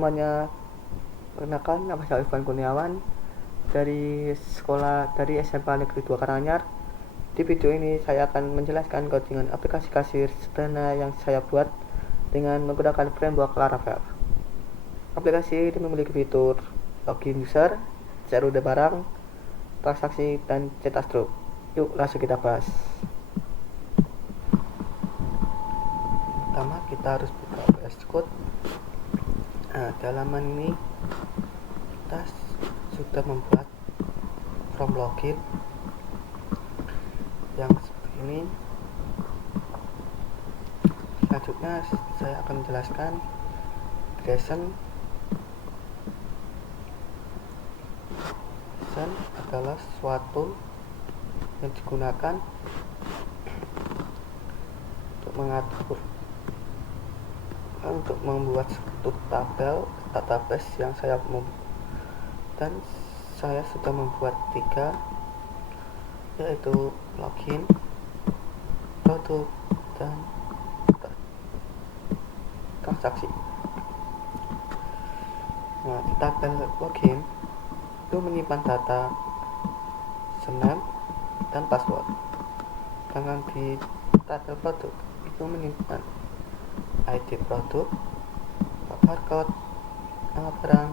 semuanya, perkenalkan nama saya Ivan Kurniawan dari SMA Negeri 2 Karanganyar. Di video ini saya akan menjelaskan codingan aplikasi kasir sederhana yang saya buat dengan menggunakan framework Laravel. Aplikasi ini memiliki fitur login user, share barang, transaksi, dan cetak struk. Yuk langsung kita bahas. Pertama kita harus buka VS Code. Nah, di halaman ini kita sudah membuat form login yang seperti ini. Selanjutnya saya akan menjelaskan migration. Migration adalah suatu yang digunakan untuk membuat suatu tabel database yang saya sudah membuat 3, yaitu login, produk, dan transaksi. Nah, di tabel login itu menyimpan data username dan password, sedangkan di tabel produk itu menyimpan ID produk, barcode, nama barang,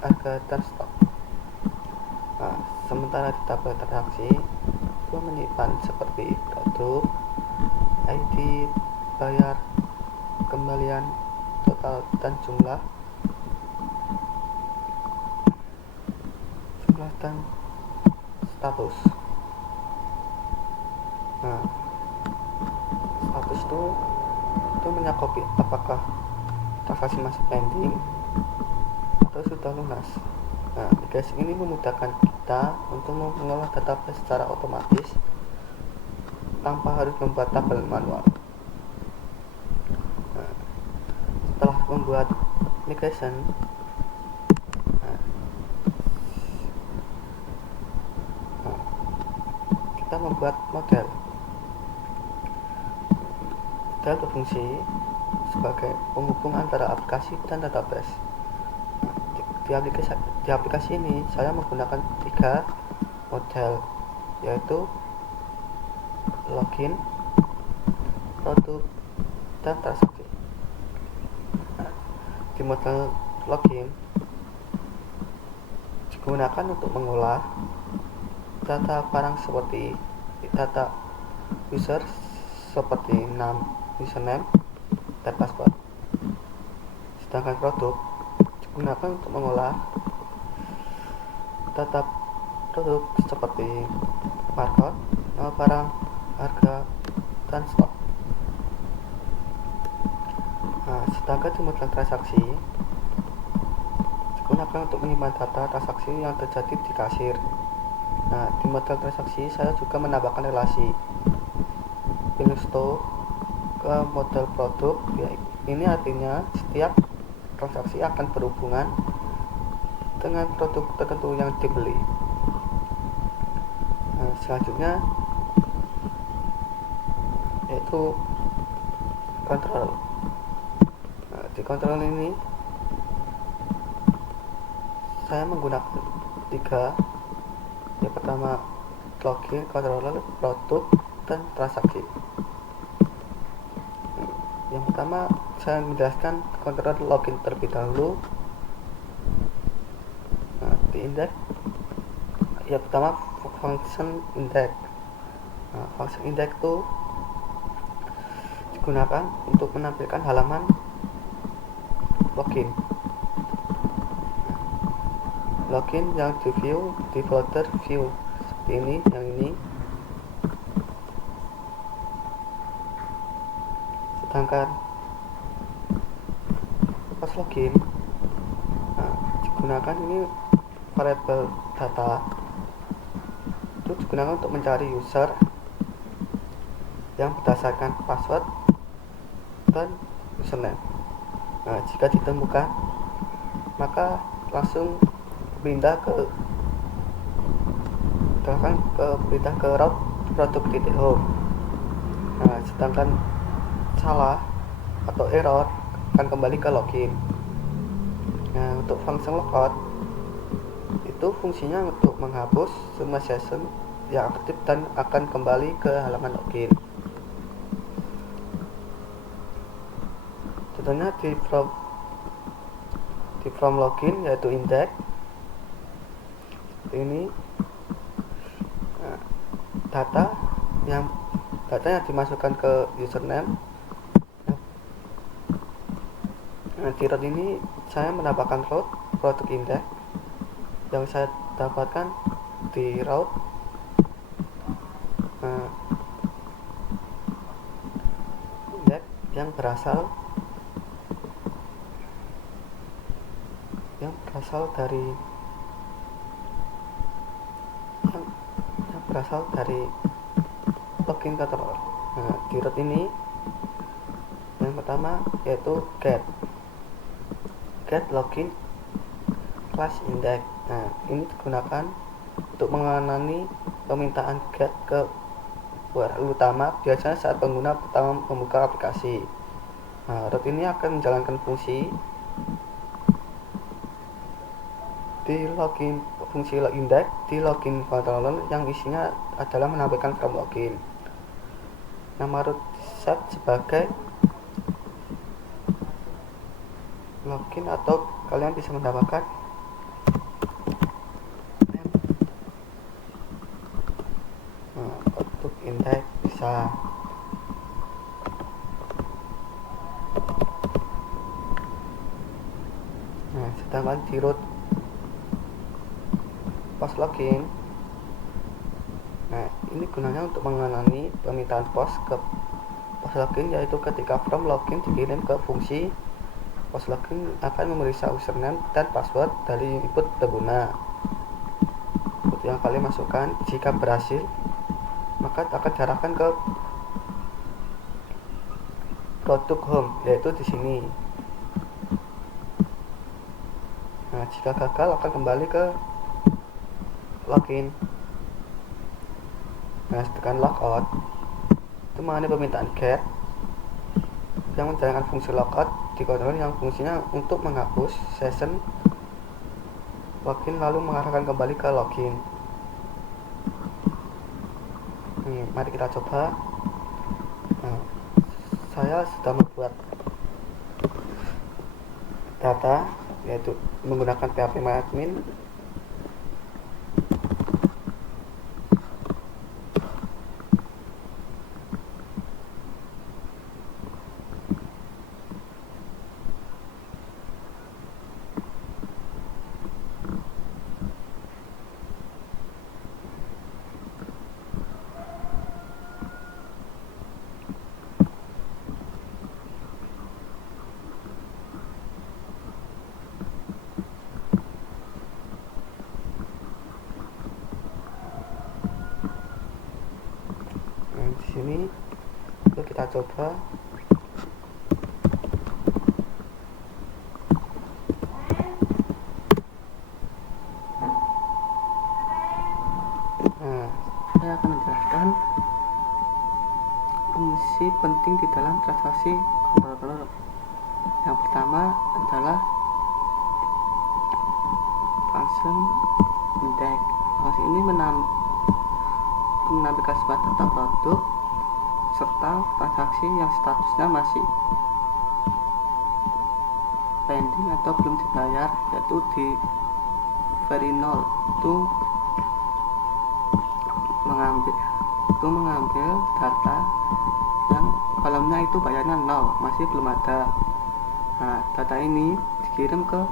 harga, dan stok. Nah, sementara di tabel transaksi itu menyimpan seperti produk, ID, bayar, kembalian, total, dan jumlah dan status. Nah, status itu mencakupi apakah transaksi masih pending atau sudah lunas. Nah, aplikasi ini memudahkan kita untuk mengelola database secara otomatis tanpa harus membuat tabel manual. Nah, setelah membuat migration, kita membuat model berfungsi sebagai penghubung antara aplikasi dan database. Di aplikasi ini saya menggunakan 3 model, yaitu login, produk, dan transaksi. Di model login digunakan untuk mengolah data barang seperti data user seperti username dan password. Sedangkan produk digunakan untuk mengolah data produk seperti barcode, nama barang, harga, dan stok. Nah, sedangkan di model transaksi digunakan untuk menyimpan data transaksi yang terjadi di kasir. Nah, di model transaksi saya juga menambahkan relasi billing store ke model produk. Ini artinya setiap transaksi akan berhubungan dengan produk tertentu yang dibeli. Nah, selanjutnya yaitu control. Nah, di control ini saya menggunakan 3. Yang pertama login, controller, produk, dan transaksi. Yang pertama saya menjelaskan controller login terlebih dahulu. Nah, di index yang pertama function index. Nah, function index itu digunakan untuk menampilkan halaman login. Login yang di view di folder view seperti ini, yang ini. Sedangkan pas login, nah, digunakan ini variable data itu digunakan untuk mencari user yang berdasarkan password dan username. Nah, jika ditemukan maka langsung pindah ke route produk.home. Nah, sedangkan salah atau error akan kembali ke login. untuk function logout itu fungsinya untuk menghapus semua session yang aktif dan akan kembali ke halaman login. Contohnya di from login yaitu index ini data yang dimasukkan ke username. Di route ini saya menambahkan route produk index yang saya dapatkan di route index yang berasal dari login controller. Di route ini yang pertama yaitu get login class index. Ini digunakan untuk mengenali permintaan get ke URL utama biasanya saat pengguna pertama membuka aplikasi. Route ini akan menjalankan fungsi index di login controller yang isinya adalah menampilkan from login. Nama route set sebagai login atau kalian bisa mendapatkan produk index bisa. Sedangkan di route post login, ini gunanya untuk mengenali permintaan post ke post login, yaitu ketika from login dikirim ke fungsi post login akan memeriksa username dan password dari input pengguna. Input yang kalian masukkan jika berhasil maka akan diarahkan ke produk home, yaitu di sini. Jika gagal akan kembali ke login. Sedangkan logout itu mengenai permintaan get yang menjalankan fungsi logout di controller yang fungsinya untuk menghapus session login lalu mengarahkan kembali ke login. Mari kita coba. Saya sudah membuat data yaitu menggunakan phpMyAdmin. Di sini yuk kita coba. Saya akan menjelaskan fungsi penting di dalam transaksi controller. Yang pertama adalah function index. Function ini menampilkan sebuah data produk serta transaksi yang statusnya masih pending atau belum dibayar, yaitu di very null. Itu mengambil data yang kolomnya itu bayarnya 0, masih belum ada. Data ini dikirim ke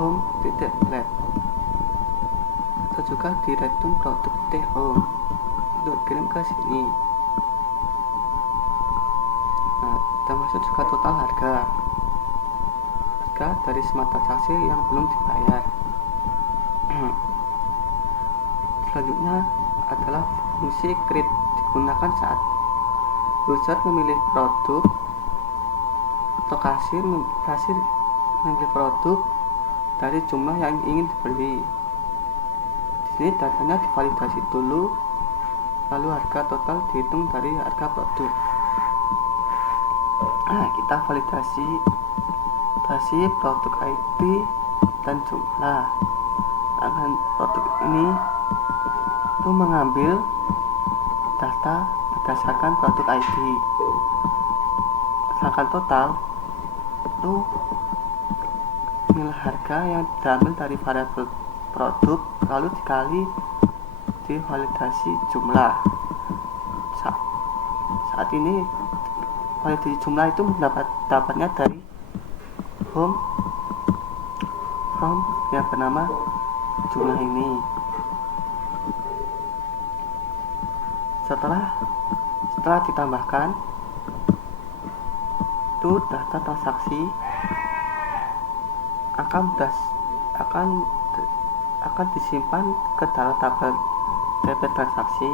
home.let atau juga di return product.home untuk dikirim ke sini. Termasuk juga total harga dari semua transaksi yang belum dibayar. Selanjutnya adalah fungsi create, digunakan saat user memilih produk atau kasir memilih produk dari jumlah yang ingin dibeli. Di sini datanya divalidasi dulu, lalu harga total dihitung dari harga produk. Nah, kita validasi produk ID dan jumlah. Akan produk ini itu mengambil data berdasarkan produk ID. Sedangkan total itu nilai harga yang diambil dari variabel produk lalu dikali divalidasi jumlah. Saat ini validasi jumlah itu dapatnya dari from yang bernama jumlah ini. Setelah ditambahkan itu data transaksi akan disimpan ke dalam tabel transaksi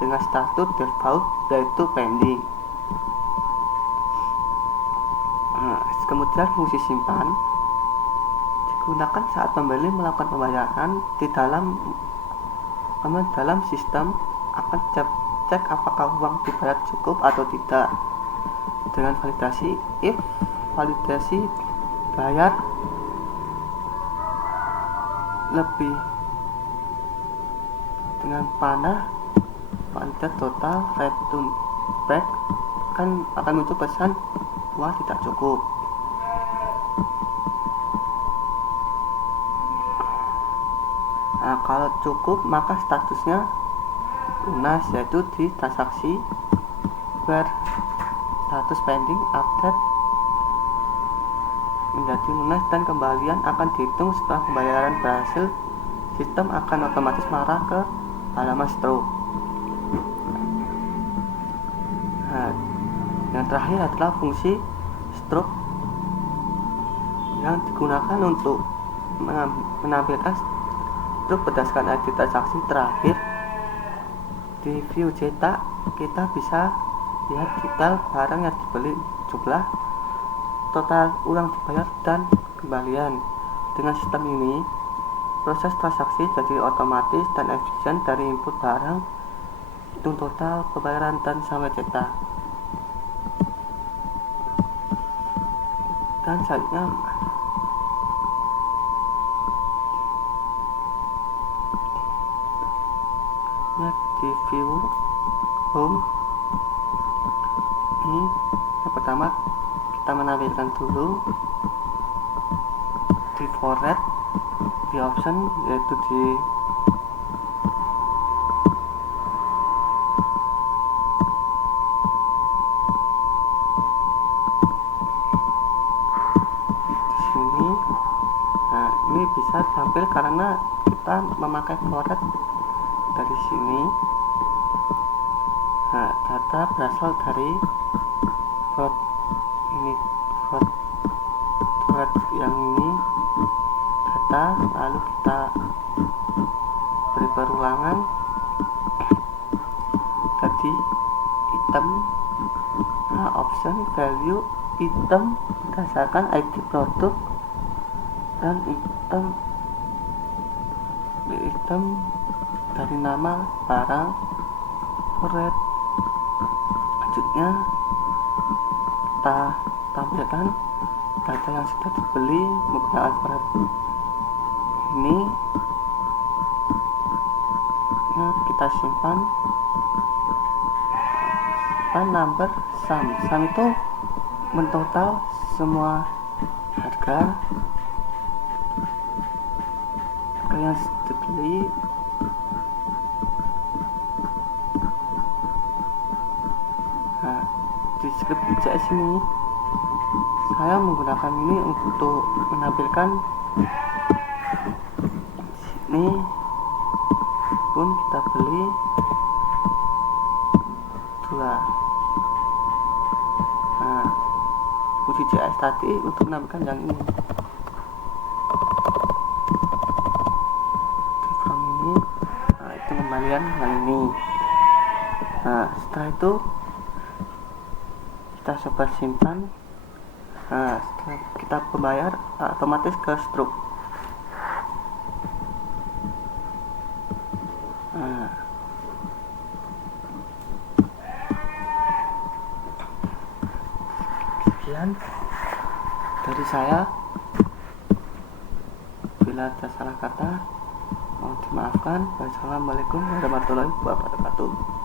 dengan status default yaitu pending. Nah, kemudian fungsi simpan digunakan saat pembeli melakukan pembayaran di dalam sistem akan cek apakah uang dibayar cukup atau tidak dengan validasi if validasi bayar lebih dengan panah validate total return back akan muncul pesan uang tidak cukup. Nah, kalau cukup maka statusnya lunas, yaitu di transaksi status pending update menjadi lunas dan kembalian akan dihitung setelah pembayaran berhasil. Sistem akan otomatis mengarah ke halaman stroke. Nah, yang terakhir adalah fungsi stroke yang digunakan untuk menampilkan stroke berdasarkan ID transaksi terakhir. Di view cetak kita bisa lihat detail barang yang dibeli, jumlah, total uang dibayar, dan kembalian. Dengan sistem ini proses transaksi jadi otomatis dan efisien dari input barang, hitung total, pembayaran, dan sampai cetak. Dan selanjutnya di view home ini yang pertama kita menampilkan dulu di format di option, yaitu di sini. Nah, ini bisa tampil karena kita memakai format dari sini. Nah, data berasal dari float yang ini data, lalu kita beri perulangan tadi item. Nah, option value item berdasarkan ID produk dan item dari nama barang red. Selanjutnya kita tampilkan data yang sudah dibeli menggunakan format ini. Nah, kita simpan number sum itu mentotal semua harga yang dibeli. Nah, di script CS ini saya menggunakan ini untuk menampilkan ini pun kita beli 2. Nah, fungsi CS tadi untuk menampilkan yang ini. From ini, nah, itu kembalian yang ini. Nah, setelah itu kita coba simpan. Nah, setelah kita membayar otomatis ke stroke. Nah, sekian dari saya. Bila ada salah kata mohon dimaafkan. Wassalamualaikum warahmatullahi wabarakatuh.